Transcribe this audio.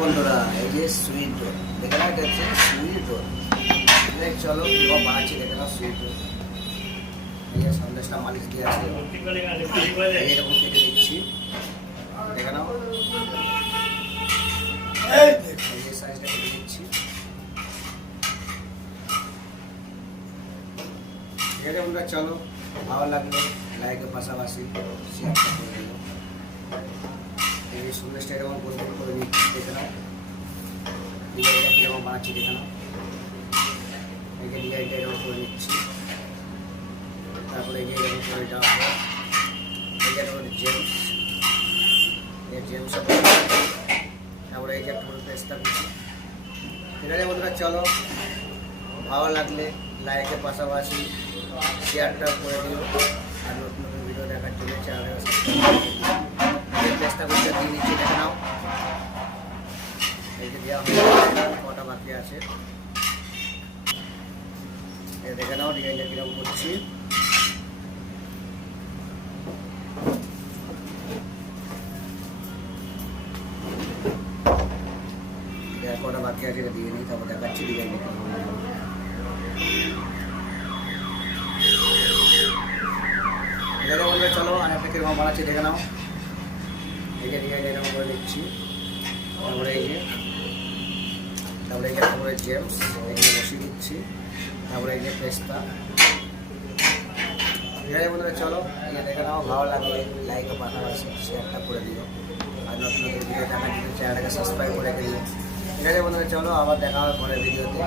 বন্ধুরা এই যে সুইট রোল দেখে না, এটা হচ্ছে সুইট রোল। চলো বানাচ্ছি, দেখে নাও সুইট রোল। এই যে সন্দেশটা মালিশ দিয়ে আছে, এরকম কেটে দিচ্ছি, দেখে নাও। এই যে সাইজটা কেটে দিচ্ছি, ঠিক আছে বন্ধুরা। চলো, ভালো লাগলো লাইকের পাশাপাশি শেয়ারটা করে দিও। এই যে সন্দেশটা এরকম গোল গোল করে নিচ্ছি, দেখে নাও। ডিজাইনটা কীরকম বানাচ্ছি দেখে নাও। এই যে ডিজাইনটা এরকম করে নিচ্ছি, তারপরে এই যে এরকম করে যাওয়া হয়। এই যে একটা জেমস, এই জেমস, তারপরে এই যে একটা পেস্তা দিচ্ছি, ঠিক আছে বন্ধুরা। চলো, ভালো লাগলে লাইকের পাশাপাশি শেয়ারটা করে দিও। আর নতুন নতুন ভিডিও দেখার জন্য চ্যানেলটা সাবস্ক্রাইব চেষ্টা করতে দিয়ে নিচ্ছি, দেখে নাও। এই যে দেওয়া হয়ে কটা বাকি আছে, দেখে নাও ডিজাইনটা কিরকম করছি। কটা বাকি আছে দিয়ে নিই, তারপর দেখাচ্ছি ডিজাইনটা কিরকম। দেখে বলবে চলো আর একটা কিরকম বানাচ্ছি দেখে নাও। এই যে ডিজাইন এরকম করে দিচ্ছি, তারপরে এই যে তারপরে জেমস এগুলো বসিয়ে দিচ্ছি, তারপরে এই যে পেস্তা, ঠিক আছে বন্ধুরা। চলো, এই দেখে নাও, ভালো লাগলে লাইকের পাশাপাশি শেয়ারটা করে দিও। আর নতুন নতুন ভিডিও দেখার জন্য চ্যানেলটাকে সাবস্ক্রাইব করে দিও, ঠিক আছে বন্ধুরা। চলো, আবার দেখা হবে পরের ভিডিওতে।